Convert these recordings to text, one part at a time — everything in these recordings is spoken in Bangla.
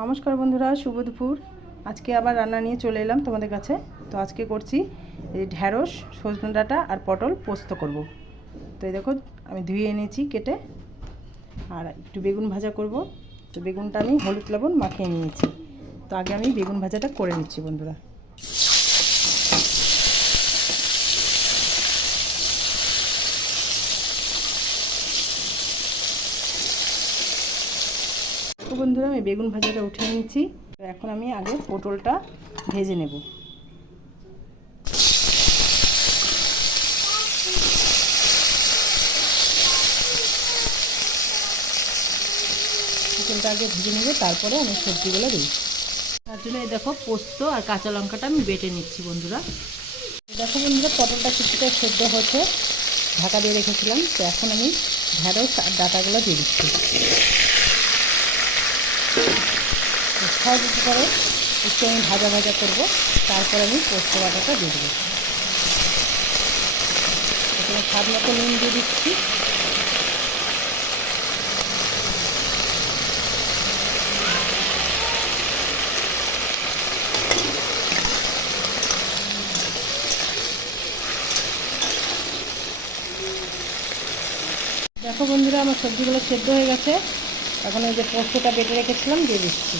নমস্কার বন্ধুরা, শুভ দুপুর। আজকে আবার রান্না নিয়ে চলে এলাম তোমাদের কাছে। তো আজকে করছি এই ঢ্যাঁড়স, সজনে ডাঁটা আর পটল পোস্ত করব। তো এই দেখো, আমি ধুয়ে এনেছি কেটে, আর একটু বেগুন ভাজা করব। তো বেগুনটা আমি হলুদ লবণ মাখিয়ে নিয়েছি। তো আগে আমি বেগুন ভাজাটা করে নিচ্ছি বন্ধুরা। তো বন্ধুরা, আমি বেগুন ভাজাটা উঠিয়ে নিচ্ছি। তো এখন আমি আগে পটলটা ভেজে নেব। পটলটা আগে ভেজে নেব, তারপরে আমি সবজিগুলো দিই। তার জন্য এই দেখো, পোস্ত আর কাঁচা লঙ্কাটা আমি বেটে নিচ্ছি বন্ধুরা। দেখো বন্ধুরা, পটলটা কিছুটা সেদ্ধ হচ্ছে, ঢাকা দিয়ে রেখেছিলাম। তো এখন আমি ঢ্যাঁড়স আর ডাঁটাগুলো দিয়ে দিচ্ছি। সহজ করে একটু আমি ভাজা ভাজা করবো, তারপর আমি পোস্ত বাটাটা দিয়ে দেবো। এখানে স্বাদ মতো নুন দিয়ে দিচ্ছি। দেখো বন্ধুরা, আমার সবজিগুলো সেদ্ধ হয়ে গেছে। এখন এই যে পোস্তটা বেটে রেখেছিলাম দিয়ে দিচ্ছি।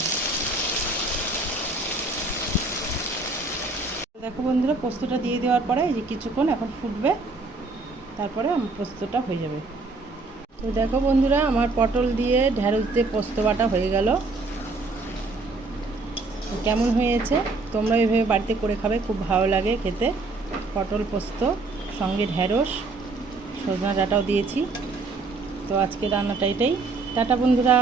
দেখো বন্ধুরা, পোস্তটা দিয়ে দেওয়ার পরে এই যে কিছুক্ষণ এখন ফুটবে, তারপরে আমার পোস্তটা হয়ে যাবে। তো দেখো বন্ধুরা, আমার পটল দিয়ে ঢ্যাঁড়স দিয়ে পোস্ত বাটা হয়ে গেল। কেমন হয়েছে তোমরা এইভাবে বাড়িতে করে খাবে, খুব ভালো লাগে খেতে। পটল পোস্ত সঙ্গে ঢ্যাঁড়স, সজনা ডাঁটাও দিয়েছি। তো আজকে রান্নাটা এটাই। টাটা বন্ধুরা।